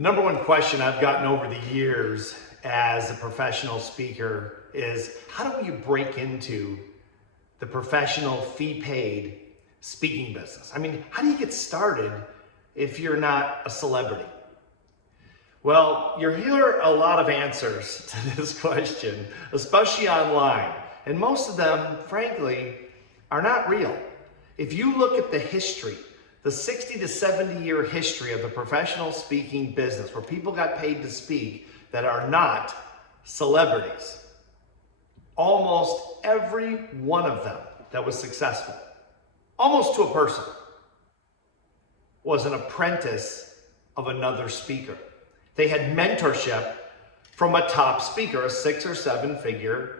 The number one question I've gotten over the years as a professional speaker is, how do you break into the professional fee-paid speaking business? I mean, how do you get started if you're not a celebrity? Well, you'll hear a lot of answers to this question, especially online. And most of them, frankly, are not real. If you look at the history, the 60 to 70 year history of the professional speaking business, where people got paid to speak that are not celebrities, almost every one of them that was successful, almost to a person, was an apprentice of another speaker. They had mentorship from a top speaker, a 6 or 7 figure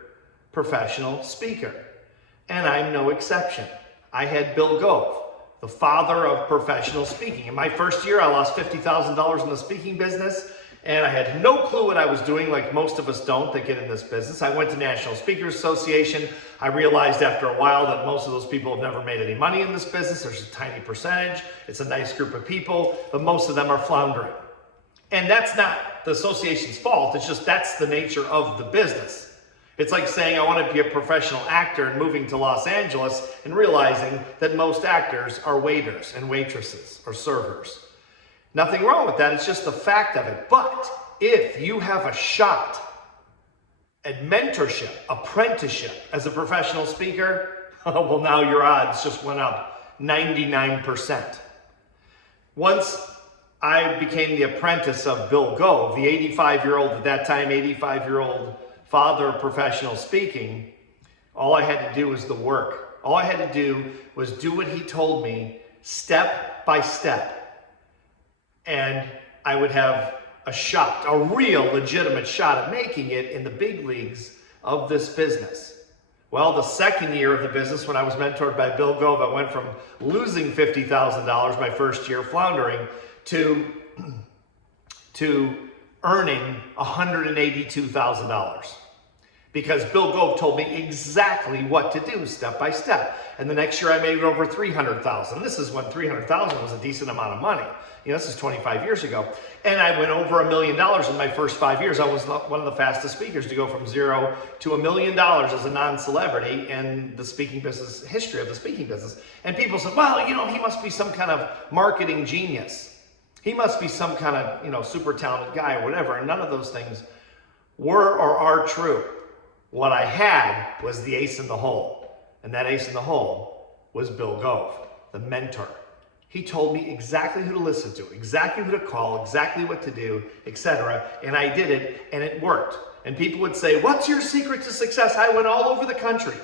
professional speaker. And I'm no exception. I had Bill Gove, the father of professional speaking. In my first year, I lost $50,000 in the speaking business, and I had no clue what I was doing, like most of us don't that get in this business. I went to National Speakers Association. I realized after a while that most of those people have never made any money in this business. There's a tiny percentage. It's a nice group of people, but most of them are floundering. And that's not the association's fault. It's just that's the nature of the business. It's like saying I want to be a professional actor and moving to Los Angeles and realizing that most actors are waiters and waitresses or servers. Nothing wrong with that. It's just the fact of it. But if you have a shot at mentorship, apprenticeship as a professional speaker, well, now your odds just went up 99%. Once I became the apprentice of Bill Gove, the 85-year-old, at that time, 85-year-old father of professional speaking, all I had to do was the work. All I had to do was do what he told me step by step. And I would have a shot, a real legitimate shot at making it in the big leagues of this business. Well, the second year of the business, when I was mentored by Bill Gove, I went from losing $50,000 my first year, floundering, to earning $182,000. Because Bill Gove told me exactly what to do step by step. And the next year I made over $300,000. This is when $300,000 was a decent amount of money. You know, this is 25 years ago. And I went over $1 million in my first 5 years. I was one of the fastest speakers to go from zero to $1 million as a non-celebrity in the speaking business, history of the speaking business. And people said, well, you know, he must be some kind of marketing genius. He must be some kind of, you know, super talented guy or whatever. And none of those things were or are true. What I had was the ace in the hole. And that ace in the hole was Bill Gove, the mentor. He told me exactly who to listen to, exactly who to call, exactly what to do, etc. And I did it, and it worked. And people would say, what's your secret to success? I went all over the country.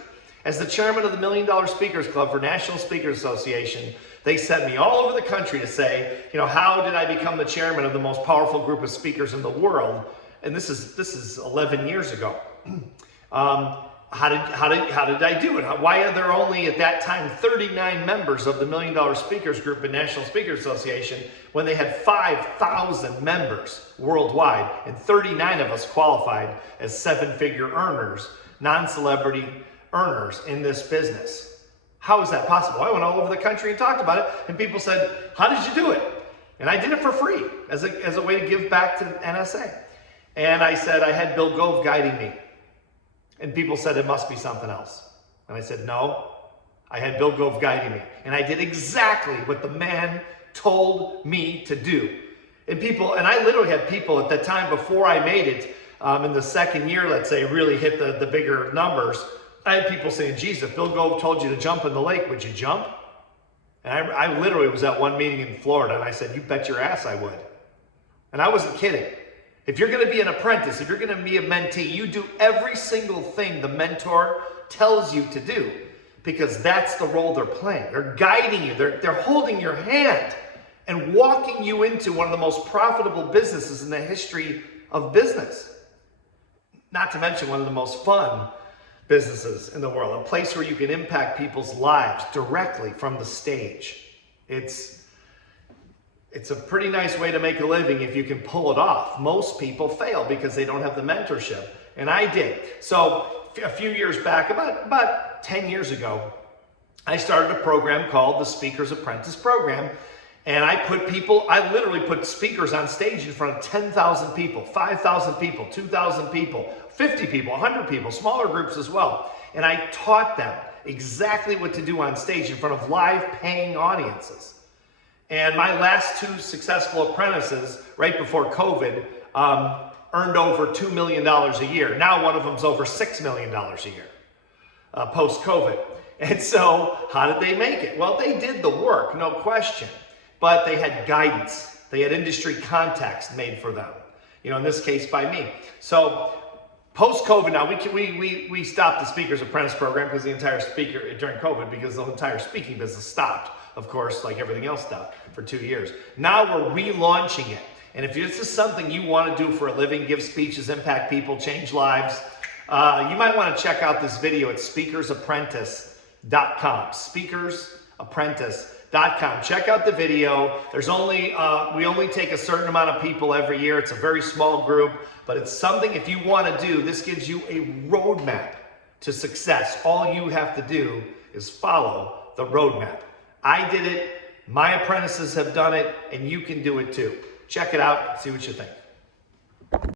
As the chairman of the $1 Million Speakers Club for National Speakers Association, they sent me all over the country to say, you know, how did I become the chairman of the most powerful group of speakers in the world? And this is 11 years ago. How did I do it? Why are there only at that time 39 members of the $1 Million Speakers Group in National Speakers Association when they had 5,000 members worldwide, and 39 of us qualified as 7-figure earners, non-celebrity earners in this business? How is that possible? I went all over the country and talked about it, and people said, how did you do it? And I did it for free as a way to give back to NSA. And I said, I had Bill Gove guiding me. And people said, it must be something else. And I said, no, I had Bill Gove guiding me. And I did exactly what the man told me to do. And I literally had people at the time before I made it, in the second year, let's say, really hit the bigger numbers. I had people saying, geez, if Bill Gove told you to jump in the lake, would you jump? And I literally was at one meeting in Florida, and I said, you bet your ass I would. And I wasn't kidding. If you're going to be an apprentice, if you're going to be a mentee, you do every single thing the mentor tells you to do, because that's the role they're playing. They're guiding you. They're holding your hand and walking you into one of the most profitable businesses in the history of business. Not to mention one of the most fun businesses in the world, a place where you can impact people's lives directly from the stage. It's a pretty nice way to make a living if you can pull it off. Most people fail because they don't have the mentorship, and I did. So a few years back, about 10 years ago, I started a program called the Speaker's Apprentice Program, And I literally put speakers on stage in front of 10,000 people, 5,000 people, 2,000 people, 50 people, 100 people, smaller groups as well. And I taught them exactly what to do on stage in front of live paying audiences. And my last 2 successful apprentices, right before COVID, earned over $2 million a year. Now one of them's over $6 million a year, post-COVID. And so how did they make it? Well, they did the work, no question. But they had guidance. They had industry contacts made for them. In this case by me. So post-COVID now, we stopped the Speaker's Apprentice program during COVID, because the entire speaking business stopped, of course, like everything else stopped for 2 years. Now we're relaunching it. And if this is something you want to do for a living, give speeches, impact people, change lives, you might want to check out this video at speakersapprentice.com. Speakersapprentice.com. Check out the video. There's we only take a certain amount of people every year. It's a very small group, but it's something if you want to do. This gives you a roadmap to success. All you have to do is follow the roadmap. I did it. My apprentices have done it, and you can do it too. Check it out. See what you think.